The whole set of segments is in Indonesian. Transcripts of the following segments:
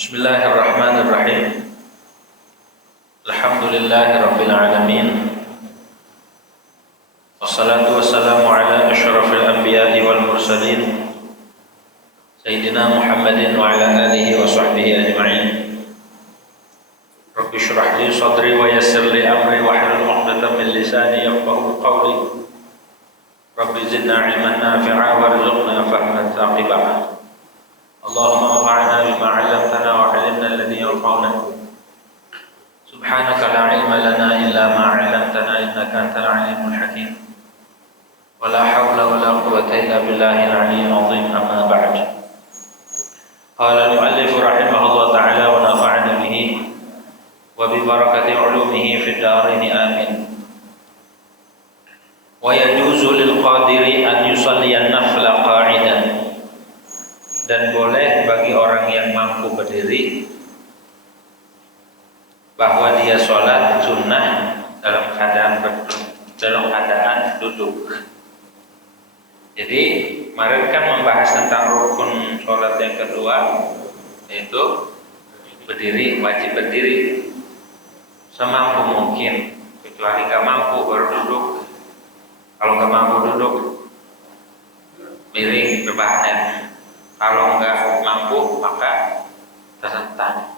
Bismillahirrahmanirrahim. Alhamdulillahirabbil alamin. Wassalatu wassalamu ala asyrafil anbiya'i wal mursalin Sayyidina Muhammadin wa ala alihi wa sahbihi ajma'in. Rabbi shrah li sadri wa yassir li amri wa hlul 'uqdatam min lisani yafqahu qawli. Rabbi zidna 'ilman nafi'a warzuqna fahman taqibah. Allahumma anfa'na bima 'allamtana wa 'allimna alladhi yanfa'una. Subhanaka la 'ilma lana illa ma 'allamtana innaka antal 'alimul hakim. Wa la hawla wa la quwwata illa billahil 'aliyyil 'azim. Amma ba'd. Qala al-mu'allif rahimahullah ta'ala wa nafa'ana bihi wa bi barakati 'ulumihi fid dharain amin. Wa yajuzu lil qadiri an yusalli an-nafla qa'idan. Dan boleh bagi orang yang mampu berdiri bahwa dia sholat sunnah dalam keadaan duduk. Jadi kemarin kan membahas tentang rukun sholat yang kedua, yaitu berdiri, wajib berdiri semampu mungkin, kecuali nggak mampu baru duduk. Kalau nggak mampu duduk, miring rebahannya. Kalau nggak mampu maka tersentak.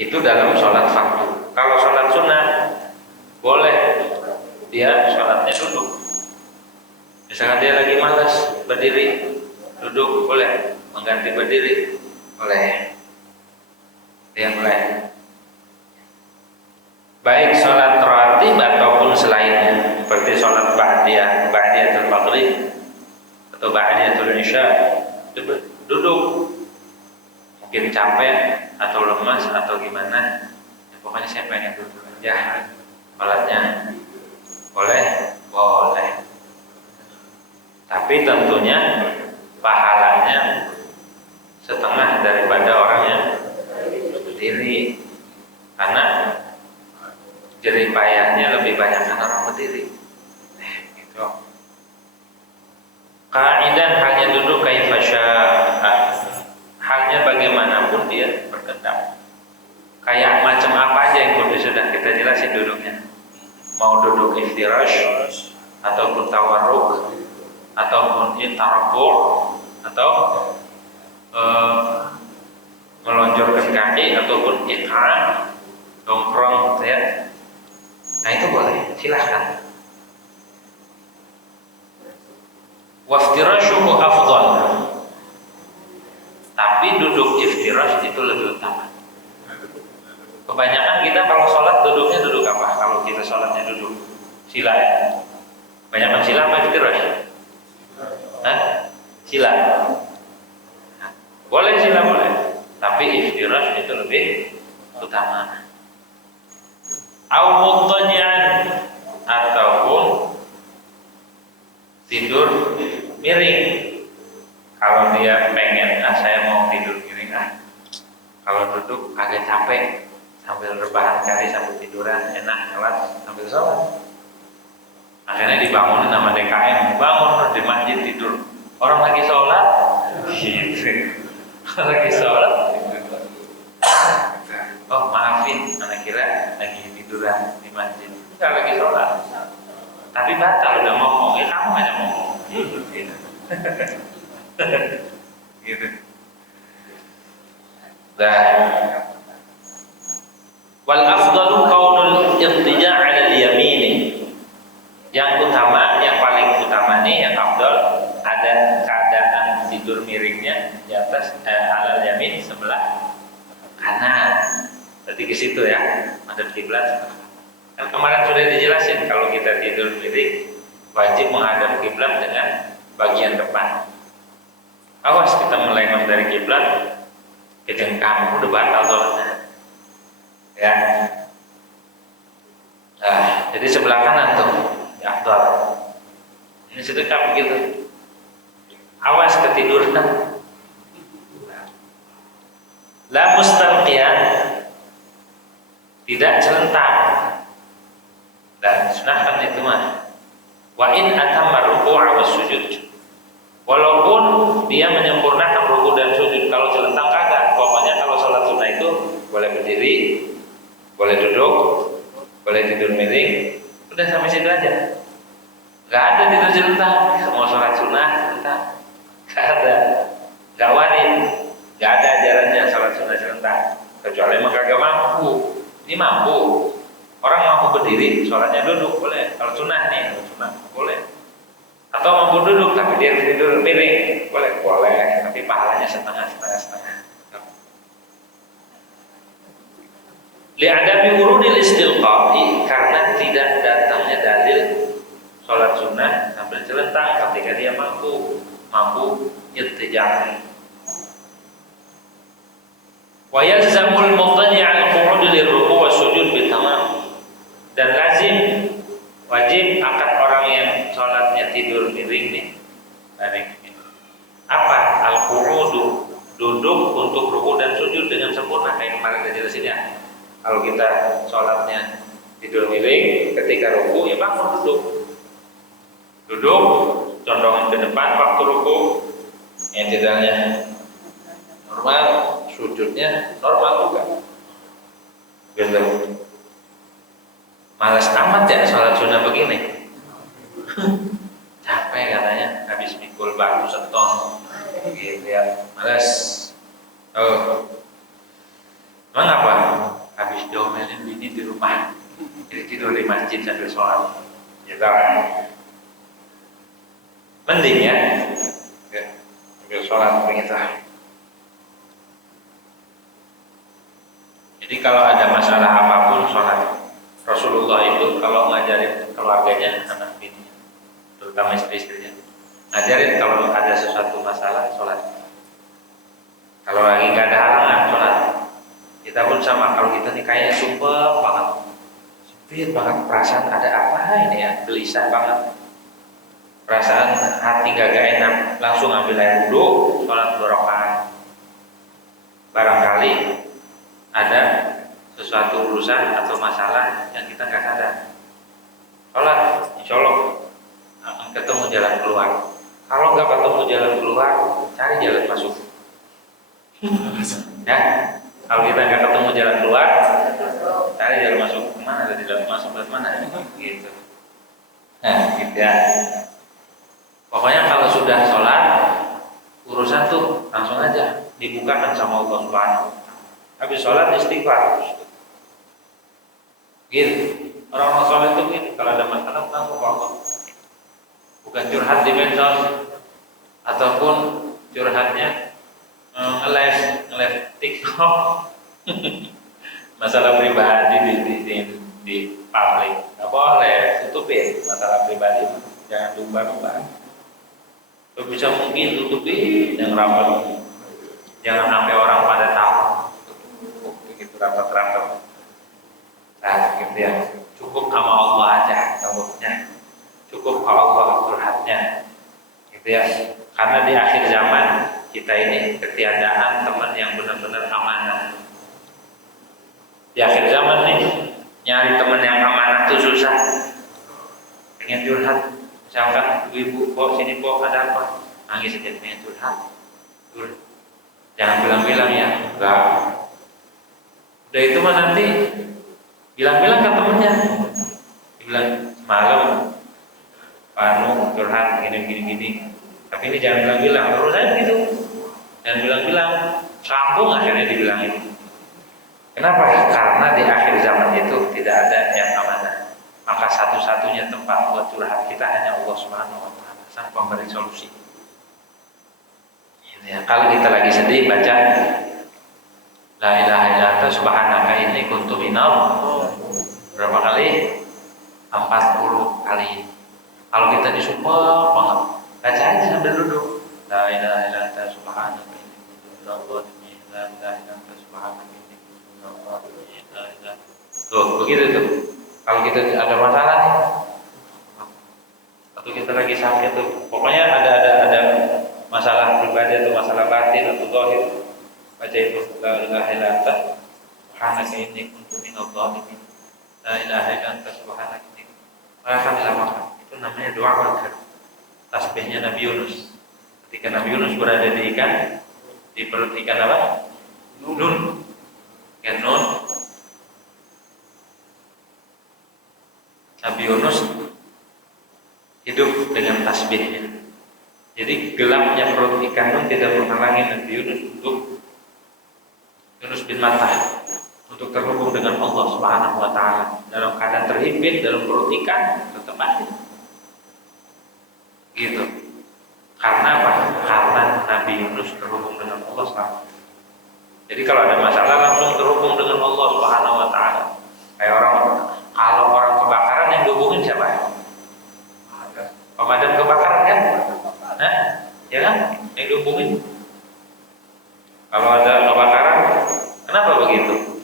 Itu dalam sholat fardu. Kalau sholat sunnah boleh dia sholatnya duduk. Misalkan dia lagi malas berdiri, duduk boleh, mengganti berdiri boleh. Dia boleh. Baik sholat rawatib ataupun selainnya, seperti sholat ba'diyatul maghrib atau ba'diyatul isya, duduk. Mungkin capek atau lemas atau gimana, ya, pokoknya saya pengen duduk aja sholatnya. Boleh. Tapi tentunya pahalanya setengah daripada orang yang berdiri, karena jerih payahnya lebih banyak kan orang berdiri. Gitu. Qa'idan hanya duduk kaifa syaa. Halnya bagaimanapun dia berkehendak. Kayak macam apa aja yang sudah kita jelasin duduknya. Mau duduk iftirash ataupun tawarruk ataupun tarabbu' atau melonjorkan kaki ataupun iq'a, dongkrong ya. Nah itu boleh, silahkan. Waftirashuhu afdal. Tapi duduk iftirash itu lebih utama. Kebanyakan kita kalau sholat duduknya duduk apa? Kalau kita sholatnya duduk sila ya. Kebanyakan sila apa iftirash? Sila. Nah, boleh sila boleh. Tapi iftirash itu lebih utama. Al-muttani'an ataupun tidur miring. Kalau dia pengen, saya mau tidur miring Kalau duduk agak capek, sambil rebahan kali, sambil tiduran enak, kelas sambil sholat. Akhirnya dibangunin sama DKM, bangun di masjid tidur. Orang lagi sholat, gitu. Lagi sholat. Oh maafin, anak kira lagi tiduran di masjid. Enggak, lagi sholat. Tapi batal udah ngomong, kamu aja ngomong. Gitu. Gitu. Wal afdalu qaulul irtija' 'ala al-yamini. Yang utama, yang paling utama nih, yang afdal ada keadaan tidur miringnya di atas alal yamin sebelah kanan. Berarti ke situ ya, madhab kiblat. Kan kemarin sudah dijelasin kalau kita tidur miring wajib menghadap kiblat dengan bagian depan. Awas kita melengos dari kiblat, kejengkang, udah batal sholatnya. Ya. Nah, jadi sebelah kanan tuh, ya afdal. Ini sedekap gitu. Awas ketiduran. La mustalqiyan, tidak serentak. Dan sunahkan itu mah. Wa in atamma ruku' wa sujud. Walaupun dia menyempurnakan ruku dan sujud, kalau celentang kagak. Pokoknya kalau sholat sunnah itu boleh berdiri, boleh duduk, boleh tidur miring, udah sampai situ aja. Gak ada tidur celentang. Mau sholat sunnah celentang, gak ada. Gak wajib, gak ada ajarannya sholat sunnah celentang. Kecuali emang kagak mampu. Ini mampu. Orang mampu berdiri, sholatnya duduk boleh. Kalau sunnah nih, kalau sunnah boleh. Atau mampu duduk tapi dia tidur miring, boleh. Tapi pahalanya setengah. Li'adami urudil istilqa'i, karena tidak datangnya dalil sholat sunnah sambil celentang ketika dia mampu iltijah. Wa yalzamul muqtadi' al-qu'ud lirruku' wa sujud bitamam. Dan lazim wajib akan orang yang sholatnya tidur miring nih, apa? Al-qu'ud, duduk untuk ruku dan sujud dengan sempurna, kayak kemarin kita jelasin ya. Kalau kita sholatnya tidur miring, ketika ruku ya bangun duduk, condongin ke depan waktu ruku, tidaknya normal, sujudnya normal juga. Gitu. Malas amat ya sholat sunnah begini. Capek katanya, habis mikul batu seton, gitu ya, malas. Emang apa? Habis diomelin bini di rumah, jadi tidur di masjid sambil sholat. Gitu. Mending ya, sambil sholat begitu. Jadi kalau ada masalah apapun sholat. Rasulullah itu kalau ngajarin keluarganya, anak bininya, terutama istri-istrinya, ngajarin kalau ada sesuatu masalah sholat. Kalau lagi gak ada halangan sholat. Kita pun sama, kalau kita nih kayaknya sumpah banget, sempit banget, perasaan ada apa ini ya, gelisah banget, perasaan hati gak enak, langsung ambil air wudhu, sholat 2 rakaat. Barangkali ada sesuatu urusan atau masalah yang kita nggak sadar. Sholat, insya Allah akan ketemu jalan keluar. Kalau nggak ketemu jalan keluar, cari jalan masuk. Ya, kalau kita nggak ketemu jalan keluar, cari jalan masuk. Kemana ada jalan masuk dari mana? Gitu. Nah, gitu ya. Pokoknya kalau sudah sholat, urusan tuh langsung aja dibukakan sama Allah Subhanahu. Habis sholat istighfar. Gitu. Orang-orang sholat itu gitu. Kalau ada masalah langsung ke Allah. Bukan curhat di medsos ataupun curhatnya nge-live TikTok. Masalah pribadi di publik. Nggak boleh, tutupin masalah pribadi. Jangan lumbar-lumbar. Kalau bisa mungkin tutupin yang rapat. Jangan sampai orang pada tahu. Begitu rapat-rapat. Nah, gitu ya. Cukup sama Allah aja, ngomongnya. Cukup kalau Allah curhatnya, gitu ya. Karena di akhir zaman kita ini ketiadaan teman yang benar-benar amanah. Di akhir zaman nih, nyari teman yang amanah itu susah. Pengen curhat, misalkan ibu, kok sini kok ada apa? Nangis aja pengen curhat. Jangan bilang-bilang ya, enggak. Udah itu mah nanti bilang-bilang ke temennya, dibilang semalam Panu curhat gini. Tapi ini jangan bilang-bilang, terus aja gitu. Jangan bilang-bilang, sambung akhirnya dibilangin. Kenapa? Karena di akhir zaman itu tidak ada yang amanah. Maka satu-satunya tempat buat curhat kita hanya Allah Subhanahu wa Ta'ala, sang pemberi solusi. Ya, kalau kita lagi sedih baca La ilaha illa anta subhanaka inni kuntu minal. Berapa kali? 40 kali. Kalau kita disumpah banget, baca aja sambil duduk. La ilaha illa anta subhanaka inni kuntu minal zalimin. La ilaha illa anta subhanaka inni kuntu minal zalimin. Tuh, begitu tuh. Kalau kita ada masalah nih, atau kita lagi sakit tuh, pokoknya ada masalah pribadi atau masalah batin atau zahir, baca itu la ilaha illa anta subhanaka inni kuntu minadh dhalimin. La ilaha illa anta subhanaka inni. Itu namanya doa akhir. Tasbihnya Nabi Yunus Ketika Nabi Yunus berada di perut ikan apa? Nun. Ikan nun. Nabi Yunus hidup dengan tasbihnya. Jadi gelapnya perut ikan nun tidak menghalangi Nabi Yunus Yunus bin Matta untuk terhubung dengan Allah Subhanahu wa taala. Dalam keadaan terhimpit dalam perut ikan tetap ada. Gitu. Karena apa? Karena Nabi Yunus terhubung dengan Allah Subhanahu. Jadi kalau ada masalah langsung terhubung dengan Allah Subhanahu wa taala. Kayak kalau orang kebakaran yang dihubungin siapa? Pemadam kebakaran kan? Nah, ya kan? Yang dihubungin. Kalau ada kebakaran, kenapa begitu?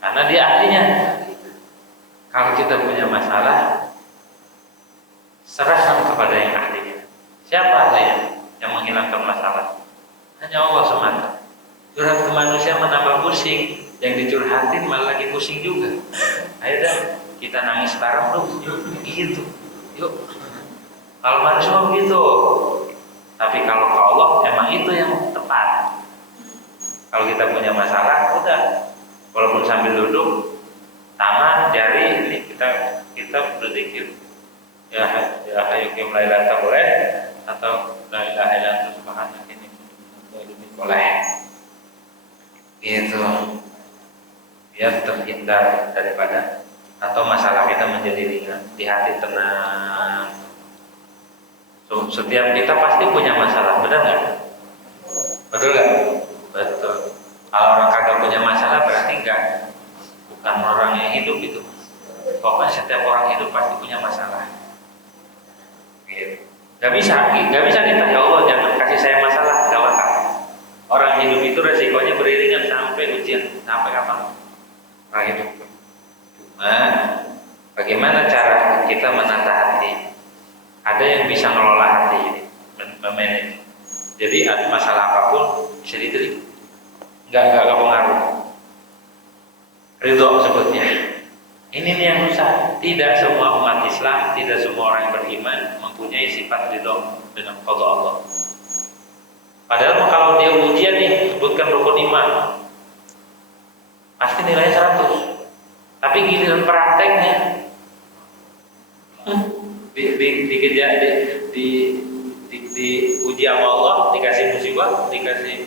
Karena dia ahlinya. Kalau kita punya masalah, serahkan kepada yang ahlinya. Siapa ahlinya yang menghilangkan masalah? Hanya Allah semata. Curhat ke manusia menambah pusing, yang dicurhatin malah lagi pusing juga. Ayo dah, kita nangis sekarang dong. Yuk, gitu. Yuk. Kalau manusia begitu. Tapi kalau ke Allah emang itu yang tepat. Kalau kita punya masalah, udah. Walaupun sambil duduk, tangan, jari, ini kita berzikir. Ya hayyukum la ilaha boleh, atau la ilaha illa anta subhanaka inni kuntu minadh boleh. Gitu. Biar terhindar daripada atau masalah kita menjadi ringan, di hati tenang. Setiap kita pasti punya masalah, benar nggak? Betul nggak? Betul. Kalau orang kagak punya masalah berarti bukan orang yang hidup itu. Pokoknya setiap orang hidup pasti punya masalah. Gitu. Gak bisa kita ya Allah jangan kasih saya masalah, gak bakal. Orang hidup itu resikonya beriringan sampai ujian, sampai kapan? Orang hidup. Nah, bagaimana cara kita menata hati? Ada yang bisa ngelola hati ini, memanage. Jadi masalah apapun bisa diterima. Enggak pengaruh. Ridho sebutnya. Ini nih yang susah. Tidak semua umat Islam, tidak semua orang yang beriman mempunyai sifat ridho dengan qada Allah. Padahal kalau dia ujian nih, sebutkan rukun iman, pasti nilainya 100. Tapi giliran prakteknya, diuji sama Allah, dikasih musibah, dikasih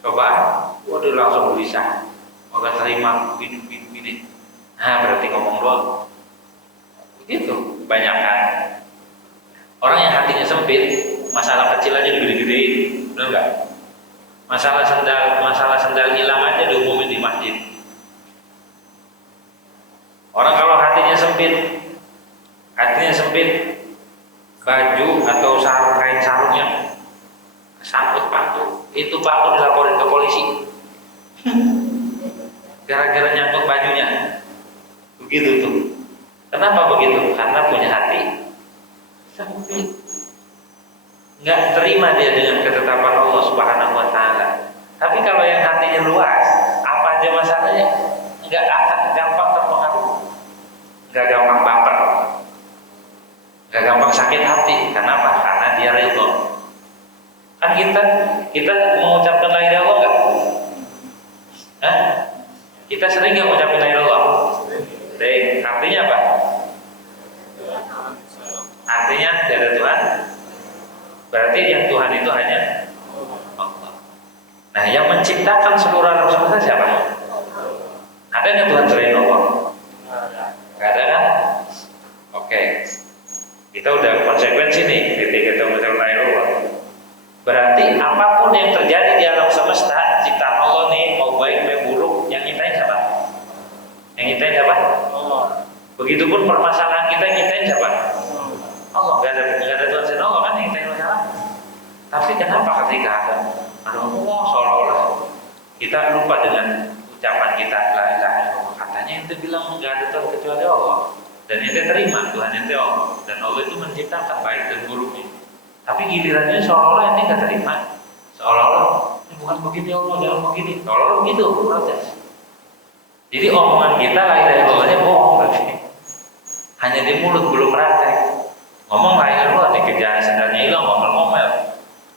cobaan, waduh langsung bisa, maka terima gini. Nah berarti ngomong doang. Begitu banyak kan. Orang yang hatinya sempit, masalah kecil aja digede-gedein, benar nggak? Masalah sendal hilang aja diumumin di masjid. Orang kalau hatinya sempit, baju atau kain sarungnya sangkut paku, itu paku dilaporin ke polisi. Gara-gara nyangkut bajunya. Begitu tuh. Kenapa begitu? Karena punya hati sempit. Nggak terima dia dengan ketetapan Allah Subhanahu wa taala. Tapi kalau yang hatinya luas, apa aja masalahnya nggak akan gampang terpengaruh. Nggak gampang baper. Nggak gampang sakit hati. Kenapa? Karena dia ridho. Kan kita mengucapkan la ilaha illallah nggak? Hah? Kita sering nggak mengucapkan la ilaha illallah? Baik, artinya apa? Artinya tiada Tuhan. Berarti yang Tuhan itu hanya Allah. Nah, yang menciptakan seluruh alam semesta siapa? Ada nggak Tuhan selain Allah? Nggak ada kan? Oke. Kita udah konsekuensi nih ketika kita mengucapkan la ilaha illallah. Berarti apapun yang terjadi di alam semesta, ciptaan Allah nih, mau baik mau buruk, yang nyiptain siapa? Yang nyiptain siapa? Allah. Begitupun permasalahan kita yang nyiptain siapa? Allah. Gak ada Tuhan selain Allah kan yang nyiptain masalah. Tapi kenapa ketika ada Allah seolah-olah kita lupa dengan ucapan kita la ilaha illallah, katanya itu bilang nggak ada Tuhan kecuali Allah, dan itu terima Tuhan itu Allah, dan Allah itu menciptakan baik dan buruknya. Tapi gilirannya seolah-olah ini nggak terima, seolah-olah ini bukan begini Allah, jangan begini, seolah-olah begitu protes. Jadi omongan kita la ilaha illallahnya bohong berarti. Hanya di mulut belum praktek. Ngomong la ilaha illallah dikejar sendalnya hilang, ngomel-ngomel.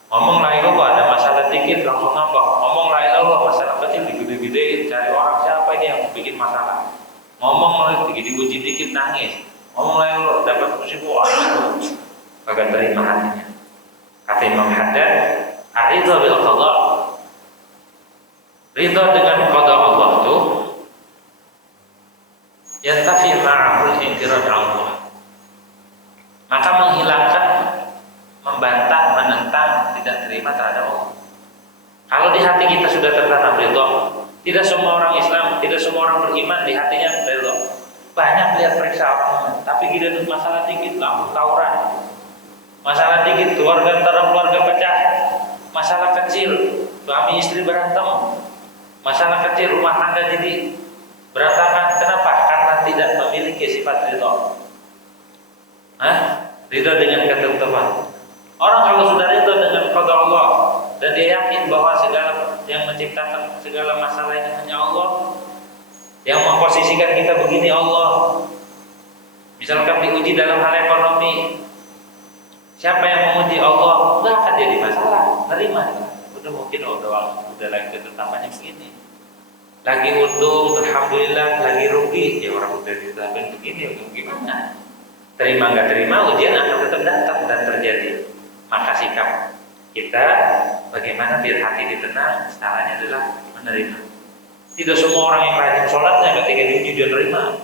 Ngomong la ngomong lagi diuji dikit nangis, ngomong lagi dapat musibah, kagak terima hatinya. Kata Imam Haddad, ridho bil qada, ridho dengan qada Allah itu yantafi ma'ahul inqirad Allah, maka menghilangkan, membantah, menentang, tidak terima terhadap Allah. Kalau di hati kita sudah tertanam ridho, tidak semua orang Islam, tidak semua orang beriman di hatinya ridho. Banyak lihat periksa orang, tapi gila masalah dikit tawuran, masalah dikit keluarga antara keluarga pecah, masalah kecil suami istri berantem, masalah kecil rumah tangga jadi berantakan. Kenapa? Karena tidak memiliki sifat ridho. Ridho dengan ketentuan. Orang kalau sudah ridho dengan qada Allah dan dia yakin bahwa segala yang menciptakan segala masalah ini hanya Allah, yang memposisikan kita begini Allah. Misalkan diuji dalam hal ekonomi, siapa yang menguji Allah? Nggak akan jadi masalah, terima. Udah mungkin udah lagi ketetapannya begini. Lagi untung, alhamdulillah. Lagi rugi, ya orang udah ditetapkan begini, gimana? Terima nggak terima, ujian akan tetap datang dan terjadi. Maka sikap kita bagaimana biar hati ditenang, caranya adalah menerima. Tidak semua orang yang rajin sholatnya ketika diuji dia terima.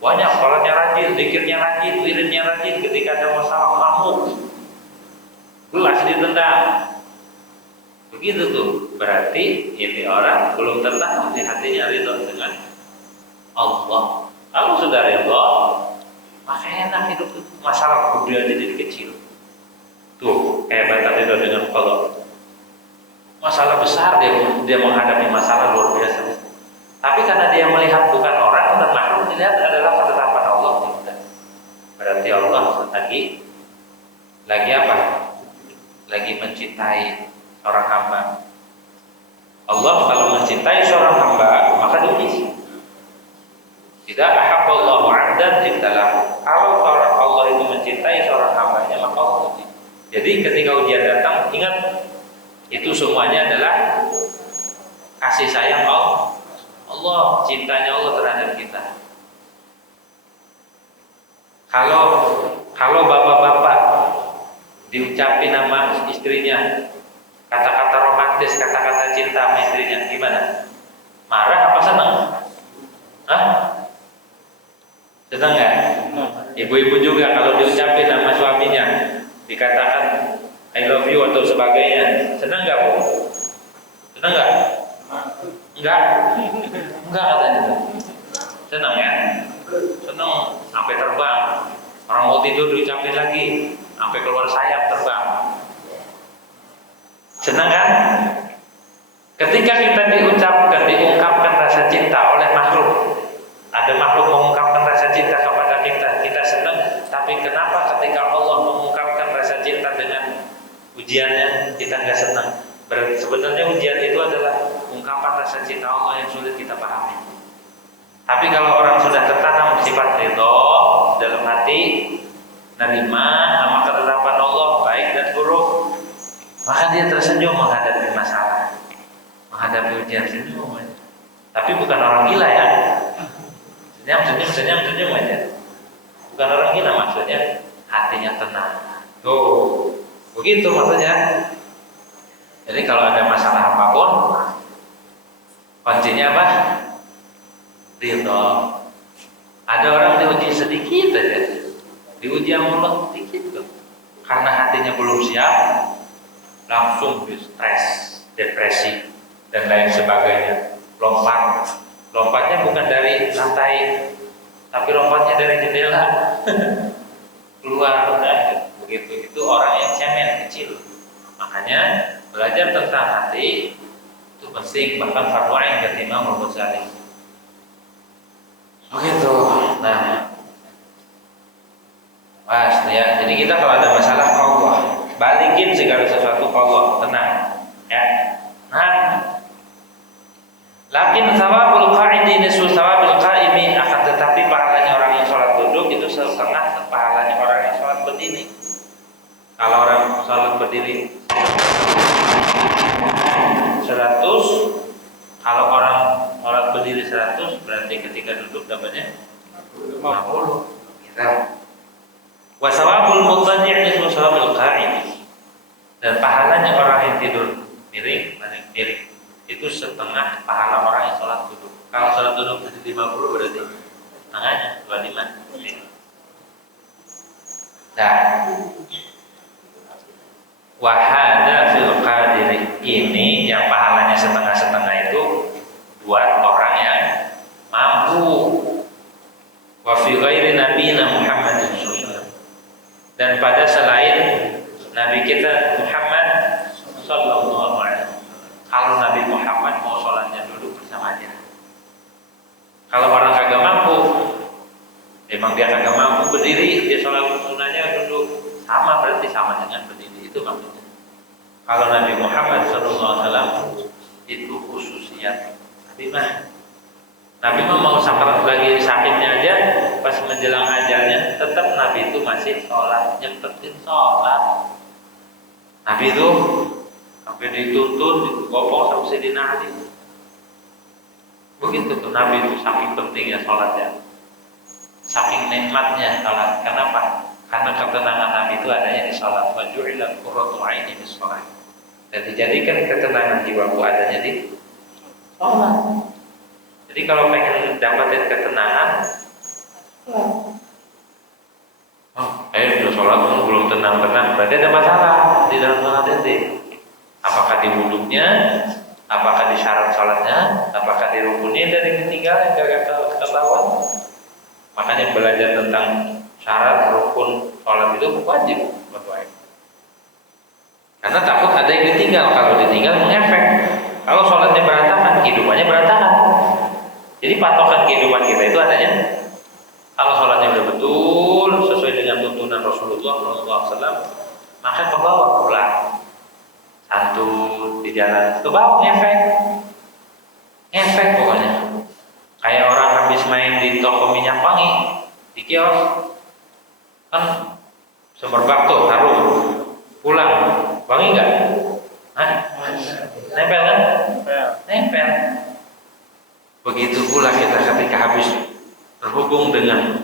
Banyak sholatnya rajin, zikirnya rajin, wiridnya rajin, ketika ada masalah ngamuk, gelas ditendang. Begitu tuh, berarti ini orang belum tertanam di hatinya ridho dengan Allah. Kalau sudah ridho, maka enak hidup. Masalah gede aja jadi kecil. Tuh, kehebatan ridho dengan Allah. Masalah besar dia menghadapi masalah luar biasa. Tapi karena dia melihat bukan orang dan makhluk, dilihat adalah ketetapan Allah. Berarti Allah lagi apa? Lagi mencintai seorang hamba. Allah kalau mencintai seorang hamba, maka diuji. Tidak ahabballahu 'abdan ibtalahu. Kalau Allah itu mencintai seorang hambanya, maka Allah uji. Jadi ketika ujian datang, ingat itu semuanya adalah kasih sayang Allah, cintanya Allah terhadap kita. Kalau bapak-bapak diucapin nama istrinya kata-kata romantis, kata-kata cinta sama istrinya, gimana? Marah apa senang? Senang nggak? Ibu-ibu juga kalau diucapin nama suaminya, dikatakan I love you atau sebagainya, senang nggak Bu? Senang nggak? Enggak katanya. Senang ya? Senang sampai terbang. Orang mau tidur diucapin lagi, sampai keluar sayap terbang. Senang kan? Ketika kita diungkapkan rasa cinta oleh makhluk, ada makhluk mengungkapkan rasa cinta kepada kita senang. Tapi kenapa ketika Allah mengungkapkan rasa cinta dengan ujiannya kita nggak senang? Berarti sebenarnya ujian itu adalah ungkapan rasa cinta Allah yang sulit kita pahami. Tapi kalau orang sudah tertanam sifat ridho dalam hati, menerima sama ketetapan Allah baik dan buruk, maka dia tersenyum menghadapi masalah, menghadapi ujian, senyum aja. Tapi bukan orang gila ya, senyum aja. Bukan orang gila, maksudnya hatinya tenang. Tuh, begitu maksudnya. Jadi kalau ada masalah apapun, kuncinya apa? Ridho. Ada orang diuji sedikit aja, diuji yang mulut sedikit tuh, karena hatinya belum siap, langsung stres, depresi dan lain sebagainya. Lompatnya bukan dari lantai, tapi lompatnya dari jendela keluar. Begitu itu orang yang cemen kecil. Makanya belajar tentang hati itu penting, bahkan fardu ain kata Imam Al-Ghazali. Begitu. Nah, ya. Jadi kita kalau ada masalah ke Allah, balikin segala sesuatu ke Allah, tenang. Ya. Nah, lakin thawabul qa'idi nisfu thawabil qa'imi, akan tetapi pahalanya orang yang sholat duduk itu setengah pahalanya orang yang sholat berdiri. Kalau orang sholat berdiri 100, kalau orang sholat berdiri 100, berarti ketika duduk dapatnya 50. Gitu. Wa sawabul mudtaj'i' mislu sawabil qa'id. Dan pahalanya orang yang tidur miring itu setengah pahala orang yang sholat duduk. Kalau sholat duduk jadi 50 berarti setengahnya 25. Nah, wahada fil qadiri, ini yang pahalanya setengah-setengah itu buat orang yang mampu. Wa fi ghairi nabiyina Muhammadin sallallahu alaihi wasallam, dan pada selain Nabi kita Muhammad sallallahu alaihi wasallam. Kalau Nabi Muhammad mau sholatnya duduk bersama aja. Kalau orang kagak mampu, memang dia kagak mampu berdiri, dia sholat sunnahnya duduk, sama berarti sama dengan berdiri, itu maksudnya. Kalau Nabi Muhammad SAW itu khususnya Nabi mah mau sakarat lagi sakitnya aja, pas menjelang ajalnya tetap Nabi itu masih sholat, nyempetin sholat. Nabi itu sampai dituntun, digopong sampai Sayyidina Ali. Begitu tuh Nabi itu saking pentingnya sholatnya, saking nikmatnya sholat. Kenapa? Karena ketenangan Nabi itu adanya di sholat. Wa ju'ilat qurratu 'aini bis sholat. Dan dijadikan ketenangan jiwaku adanya di sholat. Jadi kalau pengen dapatin ketenangan, udah sholat pun belum tenang-tenang, berarti ada masalah di dalam sholat itu. Apakah di wudhunya, apakah di syarat sholatnya, apakah di rukunnya dari ketiga yang gak ketahuan. Makanya belajar tentang syarat rukun sholat itu wajib buat wajib. Karena takut ada yang ditinggal. Kalau ditinggal mengefek. Kalau sholatnya berantakan, kehidupannya berantakan. Jadi patokan kehidupan kita itu adanya kalau sholatnya udah betul sesuai dengan tuntunan Rasulullah SAW, maka ke bawah pulang santun di jalan, ke bawah ngefek pokoknya. Kayak orang habis main di toko minyak wangi, di kios, kan semerbak tuh harum, pulang wangi nggak? Nempel kan? Nempel. Begitu pula kita ketika habis terhubung dengan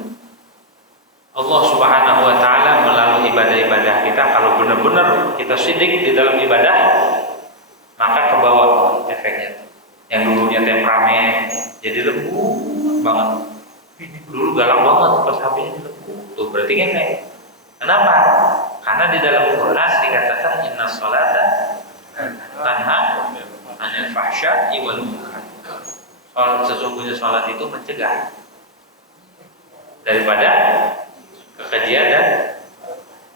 Allah Subhanahu wa Ta'ala melalui ibadah-ibadah kita, kalau benar-benar kita sidik di dalam ibadah, maka ke bawah efeknya. Yang dulunya temperamen jadi lembut banget. Dulu galak banget, pas habisnya lembut. Tuh berarti ngefek. Kenapa? Karena di dalam Quran dikatakan inna sholata tanha 'anil fahsya'i wal munkar. Sesungguhnya sholat itu mencegah daripada kekejian, dan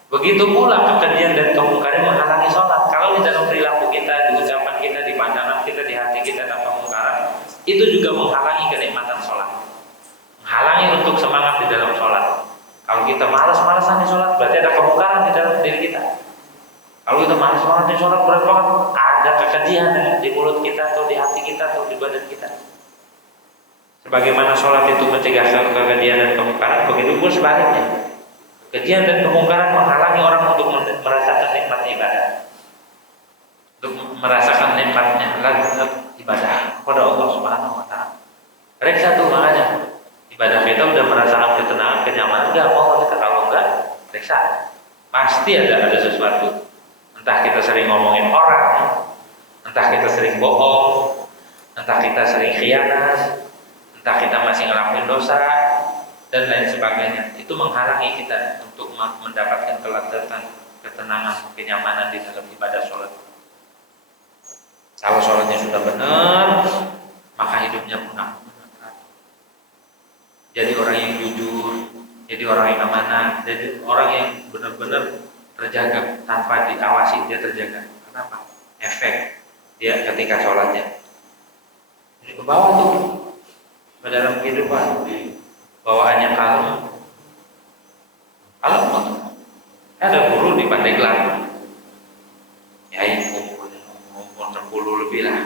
begitu pula kekejian dan kemungkaran menghalangi sholat. Kalau di dalam perilaku kita, di ucapan kita, di pandangan kita, di hati kita tanpa kemungkaran, itu juga menghalangi kenikmatan sholat, menghalangi untuk semangat di dalam sholat. Kalau kita malas-malasan di sholat, berarti ada kemungkaran di dalam diri kita. Kalau kita malas-malasan di sholat, berat banget, ada kekejian di mulut kita, atau di hati kita, atau di badan kita. Sebagaimana sholat itu mencegah kekejian dan kemungkaran, begitu pun sebaliknya. Kekejian dan kemungkaran menghalangi orang untuk merasakan nikmat ibadah, untuk merasakan nikmatnya lazat ibadah kepada Allah Subhanahu wa Ta'ala. Reksa tuh makanya ibadah kita udah merasakan ketenangan, kenyamanan, enggak mau kita, kalau enggak reksa. Pasti ada sesuatu. Entah kita sering ngomongin orang, entah kita sering bohong, entah kita sering khianat, entah kita masih ngelakuin dosa dan lain sebagainya. Itu menghalangi kita untuk mendapatkan kelezatan, ketenangan, kenyamanan di dalam ibadah sholat. Kalau sholatnya sudah benar, maka hidupnya pun aman. Jadi orang yang jujur, jadi orang yang amanah, jadi orang yang benar-benar terjaga, tanpa diawasi dia terjaga. Kenapa? Efek dia ketika sholatnya. Jadi ke bawah tuh, ke dalam kehidupan, bawaannya kalem. Ada guru di Pandeglang, ya ini ngumpul 60 lebih lah,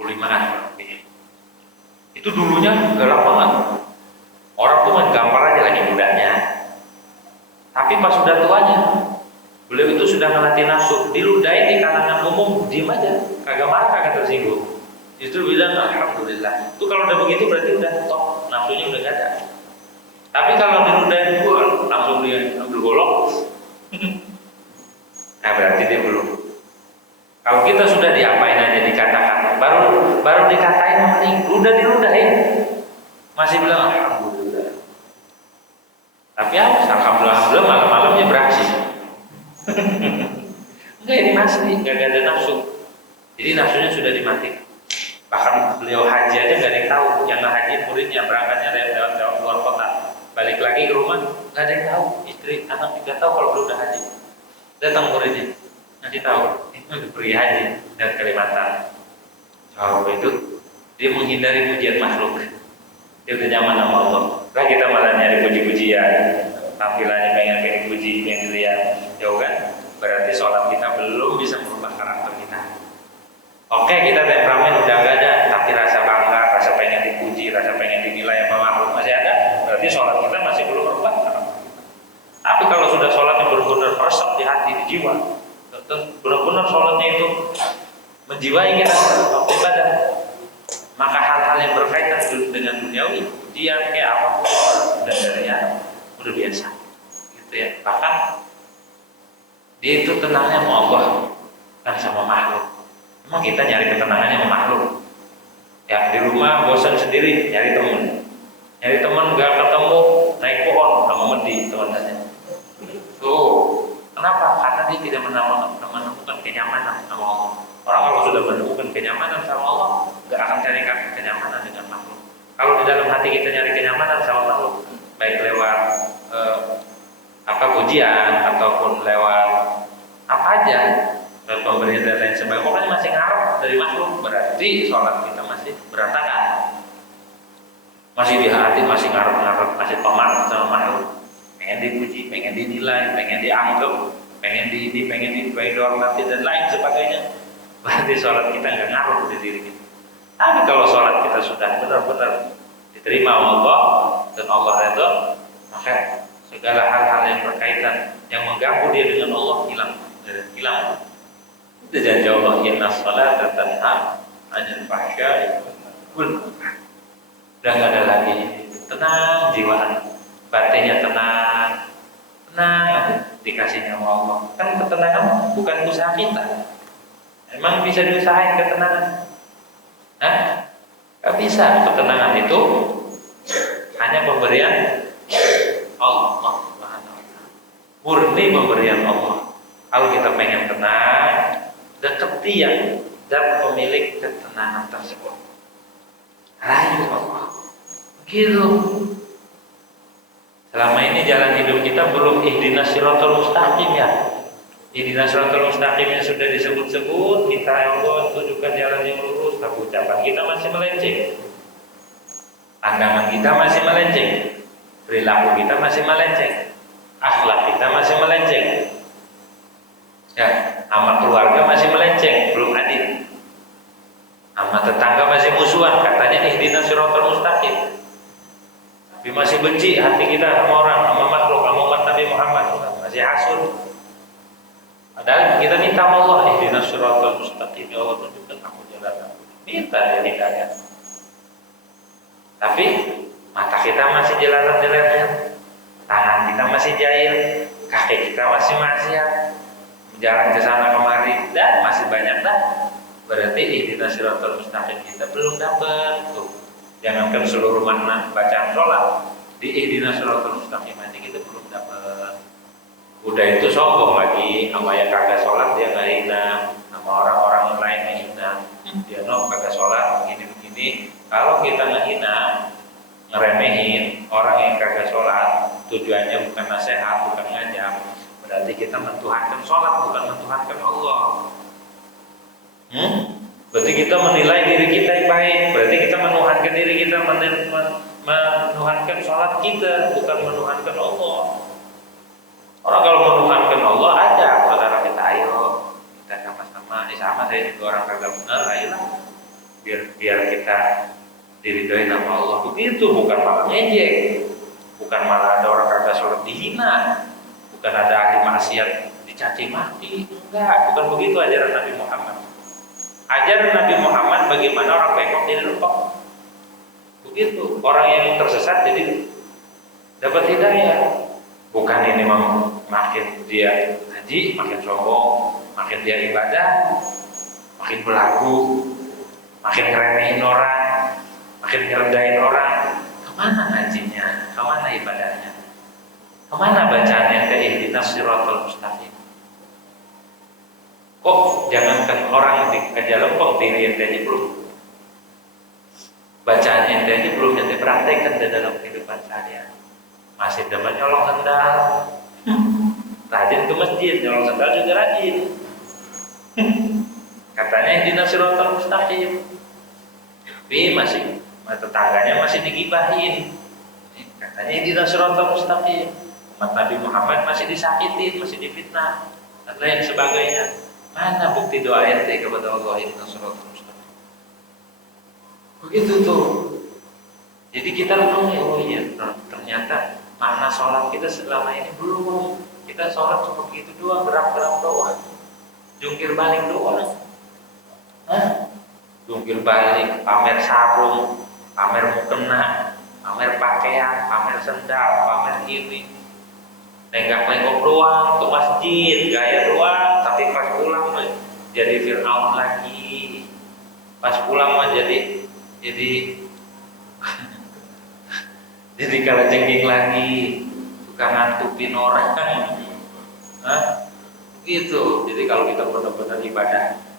65an lebih. Itu dulunya galak banget. Orang tuh main gampar aja lagi mudanya. Tapi pas sudah tuanya, beliau itu sudah ngelatih nafsu, diludahin di kalangan umum, diem aja, kagak marah, kagak tersinggung. Justru bilang alhamdulillah. Itu kalau udah begitu berarti udah top, nafsunya udah gak ada. Tapi kalau diludahin gua langsung dia ambil golok. Nah berarti dia belum. Kalau kita sudah diapain aja dikatakan, baru dikatain mending, udah diludahin, masih bilang alhamdulillah. Tapi alhamdulillah malam-malamnya beraksi. Enggak, ini masih nggak ada nafsu. Jadi nafsunya sudah dimatikan. Bahkan beliau haji aja nggak ada yang tahu. Yang haji muridnya berangkatnya lewat luar kota, balik lagi ke rumah nggak ada yang tahu. Istri anak tidak tahu kalau beliau udah haji. Datang muridnya ngasih tahu, pergi haji dari Kalimantan. Oh itu dia menghindari pujian makhluk. Dia udah nyaman sama Allah. Lah kita malah nyari puji-pujian, tampilannya pengen dipuji, pengen dilihat, jauh kan? Berarti sholat kita belum bisa merubah karakter kita. Oke, kita temperamen udah gak ada, tapi rasa bangga, rasa pengen dipuji, rasa pengen dinilai sama makhluk masih ada. Berarti sholat kita masih belum merubah karakter. Tapi kalau sudah sholat yang benar-benar meresap di hati, di jiwa, benar-benar sholatnya itu menjiwai kita waktu ibadah, maka hal-hal yang berkaitan dengan duniawi, ujian kayak apapun dan ya udah biasa, gitu ya. Bahkan dia itu tenangnya sama Allah dan sama makhluk. Emang kita nyari ketenangannya sama makhluk? Ya di rumah bosan sendiri, nyari teman nggak ketemu, naik pohon sama medi teman-temannya. Tuh, kenapa? Karena dia tidak menemukan kenyamanan sama Allah. Orang kalau sudah menemukan kenyamanan sama Allah, nggak akan cari kenyamanan dengan makhluk. Kalau di dalam hati kita nyari kenyamanan sama makhluk, baik lewat pujian ataupun lewat apa aja, lewat pemberian dan lain sebagainya, pokoknya masih ngarep dari makhluk, berarti sholat kita masih berantakan. Masih di hati, masih ngarep-ngarep, masih tomat sama makhluk. Pengen dipuji, pengen dinilai, pengen dianggap, pengen dihormati dan lain sebagainya. Berarti sholat kita nggak ngaruh di diri kita. Tapi kalau sholat kita sudah benar-benar diterima Allah dan Allah itu, maka segala hal-hal yang berkaitan yang mengganggu dia dengan Allah hilang. Itu janji Allah, inna sholata tanha 'anil fahsya'i wal munkar. Udah nggak ada lagi tenang jiwaan, batinnya tenang, dikasihnya Allah. Kan ketenangan bukan usaha kita. Emang bisa diusahain ketenangan? Gak bisa. Ketenangan itu hanya pemberian Allah, murni pemberian Allah. Kalau kita pengen tenang, deketi yang dan pemilik ketenangan tersebut. Rayu Allah. Gitu. Selama ini jalan hidup kita belum ihdinas siratal mustaqim ya. Ihdinas siratal mustaqim yang sudah disebut-sebut, kita ya Allah tunjukkan jalan yang lurus, tapi ucapan kita masih melenceng. Pandangan kita masih melenceng. Perilaku kita masih melenceng. Akhlak kita masih melenceng. Ya, sama keluarga masih melenceng, belum adil. Sama tetangga masih musuhan, katanya ihdinas siratal mustaqim. Tapi masih benci hati kita sama orang, sama makhluk, sama umat Nabi Muhammad, masih hasud. Padahal kita minta Allah, ihdinas siratal mustaqim, ya Allah tunjukkan aku jalan. Minta dia hidayah. Tapi mata kita masih jalan-jalannya, tangan kita masih jahil, kaki kita masih maksiat, jalan ke sana kemari, dan masih banyak dah. Berarti ihdinas siratal mustaqim kita belum dapat tuh. Jangankan seluruh makna bacaan sholat, di ihdinas siratal mustaqim ini kita belum dapat. Udah itu sombong lagi, sama yang kagak sholat dia nggak hina, sama orang-orang lain menghina. Dia kagak sholat begini-begini. Kalau kita nggak hina, ngeremehin orang yang kagak sholat, tujuannya bukan nasihat, bukan ngajak, berarti kita mentuhankan sholat, bukan mentuhankan Allah. Berarti kita menilai diri kita yang baik, berarti kita menuhankan diri kita, menuhankan sholat kita, bukan menuhankan Allah. Orang kalau menuhankan Allah aja, saudara kita ayo, kita sama-sama, sama saya juga orang kagak benar, ayolah, biar kita diridhoi nama Allah. Begitu, bukan malah ngejek, bukan malah ada orang kagak sholat dihina, bukan ada ahli maksiat dicaci maki, enggak, bukan begitu ajaran Nabi Muhammad. Ajaran Nabi Muhammad bagaimana orang bengkok jadi lempeng. Begitu. Orang yang tersesat jadi dapat hidayah. Bukan ini makin dia haji, makin sombong, makin dia ibadah, makin belagu, makin ngeremehin orang, makin ngerendahin orang. Kemana ngajinya? Kemana ibadahnya? Kemana bacaannya? Ke ihdinas siratal mustaqim. Kok jangankan orang di kejalempeng diri ente aja belum, bacaan ente aja belum ente praktekkan di dalam kehidupan seharian. Masih dapat nyolong sendal, rajin ke masjid, nyolong sendal juga rajin. Katanya ihdinas siratal mustaqim, tapi masih tetangganya masih digibahin. Katanya ihdinas siratal mustaqim, umat Nabi Muhammad masih disakitin, masih difitnah dan lain sebagainya. Mana bukti doa ente kepada Allah ihdinas siratal mustaqim? Begitu tuh. Jadi kita renungi, oh iya, ternyata makna sholat kita selama ini belum. Kita sholat cuma begitu doang, gerak-gerak doang, jungkir balik doang. Jungkir balik, pamer sarung, pamer mukena, pamer pakaian, pamer sendal, pamer ini, nenggak-nenggok doang ke masjid, gaya doang, tapi pas pulang jadi Fir'aun lagi. Pas pulang mah jadi jadi kalajengking lagi, suka ngantukin orang. Gitu. Jadi kalau kita benar-benar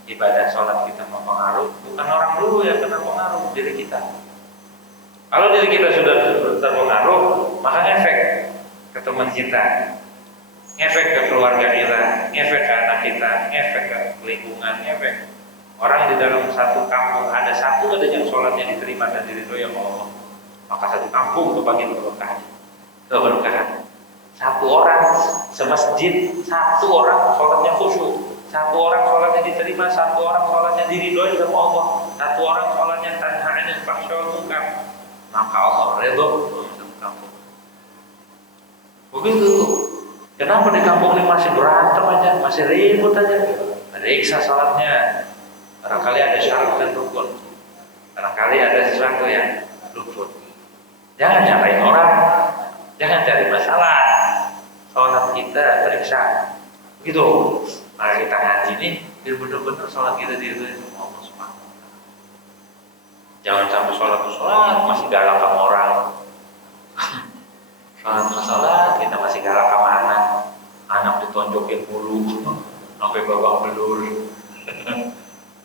ibadah sholat kita mempengaruhi, bukan orang dulu yang kena pengaruh, diri kita. Kalau diri kita sudah terpengaruh, maka efek ke teman kita, efek ke keluarga kita, efek ke anak kita, efek ke lingkungan, efek. Orang di dalam satu kampung ada satu aja yang sholatnya diterima dan diridhoi oleh Allah, maka satu kampung kebagi keberkahan. Satu orang semasjid, satu orang sholatnya khusyuk, satu orang sholatnya diterima, satu orang sholatnya diridhoi sama Allah, satu orang sholatnya tanha 'anil fahsya wal munkar, maka Allah ridho satu kampung. Begitu tuh. Kenapa di kampung ini masih berantem aja, masih ribut aja, periksa sholatnya. Barangkali ada syarat dan rukun, barangkali ada sesuatu yang luput. Jangan nyalain orang, jangan cari masalah. Sholat kita periksa, gitu. Maka kita ngaji nih, biar benar-benar sholat kita diridhoi sama Allah Subhanahu wa Ta'ala. Jangan sampai sholat masih galak sama orang. Sholat kita masih galak sama anak ditonjokin mulu, sampai babak belur.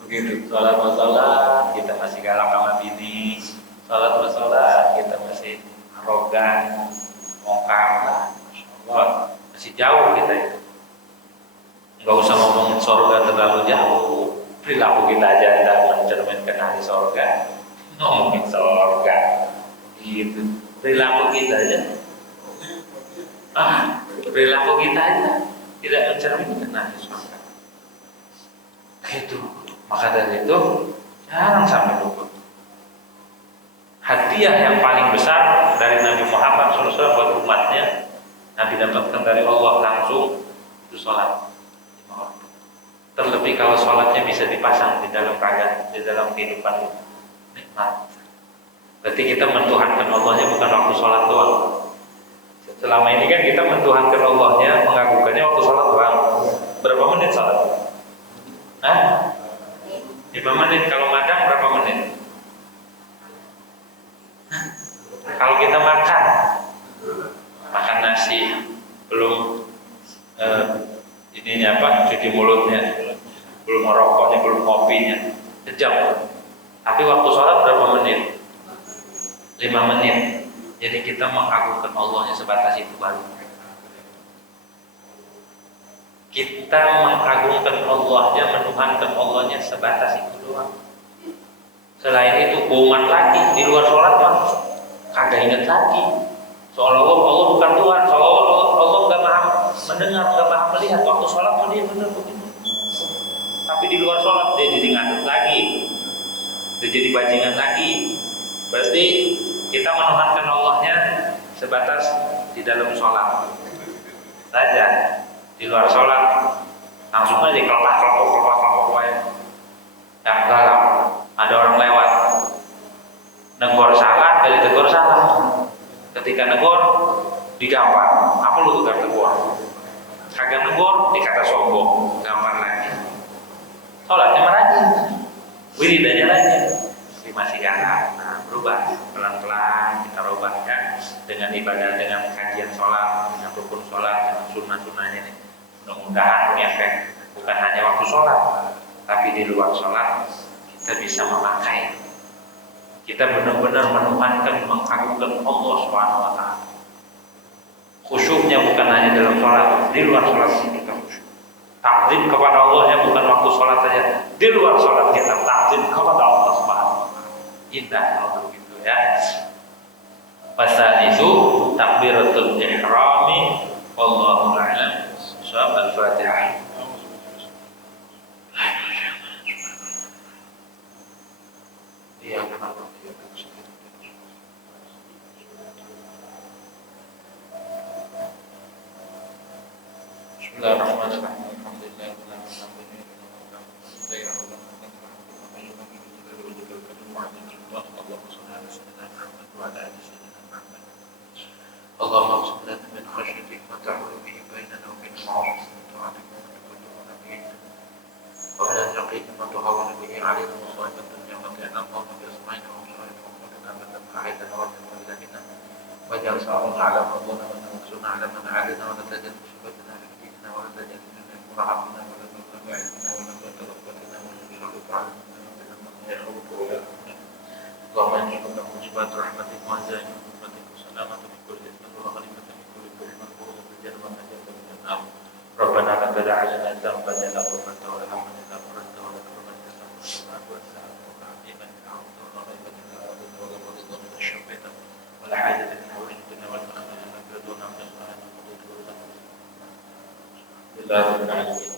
Begitu. Sholat kita masih galak sama bini. Sholat kita masih arogan, mongkar, Masya Allah, masih jauh kita itu. Nggak usah ngomongin surga terlalu jauh, perilaku kita aja tidak mencerminkan hari surga. Ngomongin surga, gitu. Perilaku kita aja, perilaku kita aja tidak mencerminkan hari surga. Gitu. Maka dari itu jangan sampai lupa. Hadiah yang paling besar dari Nabi Muhammad SAW buat umatnya, Nabi dapatkan dari Allah langsung, itu sholat. Terlebih kalau sholatnya bisa dipasang di dalam kehidupan nikmat. Berarti kita mentuhankan Allahnya bukan waktu sholat doang. Selama ini kan kita mentuhankan Allahnya, mengagungkannya waktu sholat doang. Berapa menit sholat? 5 menit. Kalau madang berapa menit? Kalau kita makan nasi, belum cuci mulutnya, belum merokoknya, belum kopinya, sejam. Tapi waktu sholat berapa menit? 5 menit. Jadi kita mengagungkan Allahnya sebatas itu baru. Kita mengagungkan Allahnya, menuhankan Allahnya sebatas itu doang. Selain itu bohongan lagi di luar sholat mah kagak ingat lagi. Seolah-olah Allah bukan Tuhan, seolah-olah Allah nggak paham mendengar, nggak paham melihat. Waktu sholat mah dia benar begitu. Tapi di luar sholat dia jadi ngadep lagi, dia jadi bajingan lagi. Berarti kita menuhankan Allahnya sebatas di dalam sholat saja. Di luar sholat langsung aja kelapa ya. yang galak. Ada orang lewat, negor salah, dari tegur salah. Ketika negor, digampar. Apa lu tukar tegur? Kagak negor, dikata sombong, gampar lagi. Sholatnya merajin, wiridanya rajin, tapi masih galak. Nah, berubah pelan-pelan kita rubahkan dengan ibadah, dengan kajian sholat, dengan rukun sholat, dengan sunnah-sunnahnya ini. Mudah-mudahan efek bukan hanya waktu sholat, tapi di luar sholat kita bisa memakai. Kita benar-benar menuhankan, mengagungkan Allah Subhanahu wa Ta'ala. Khusyuknya bukan hanya dalam sholat, di luar sholat kita khusyuk. Takzim kepada Allahnya bukan waktu sholat saja, di luar sholat kita takzim kepada Allah Subhanahu wa Ta'ala. Indah kalau begitu ya. Pasal itu takbiratul ihrami, wallahu a'lam. Al-Fatihah. Iya, kenapa? Bismillahirrahmanirrahim. اللهم اقسم لنا من خشيتك ما تحول به بيننا وبين معاصيك وطاعتك وتبلغنا به ومن اليقين ما تهون به علينا مصائب الدنيا ومتعنا اللهم باسمائنا وابصارنا وقوتنا ما احييتنا وارزقنا منا واجعل ثارنا على من ظلمنا وانصرنا على من عادنا ولا تجعل مصيبتنا في ديننا ولا تجعل الدنيا اكبر همنا ولا مبلغ علمنا ولا مبلغ قوتنا ولا تسلط علينا من يخوف ولا يرحمنا اللهم اني اسالك موجبات رحمتك وعزائم رحمتك وسلامة من كل اثم وغنيمة من كل كل مكروه والجنة والنجاة من النار ربنا لا تدع لنا ذنبا الا غفرته ولا هما الا فرجته ولا كربا الا فرجته ولا سعادة ولا عظيما الا عظمته ولا غيبة الا غفرته ولا مريضا الا شفيته ولا حاجة من حوائج الدنيا والاخرة الا قضيتها من الصالحين قضيت ولا تقضي. لله رب العالمين.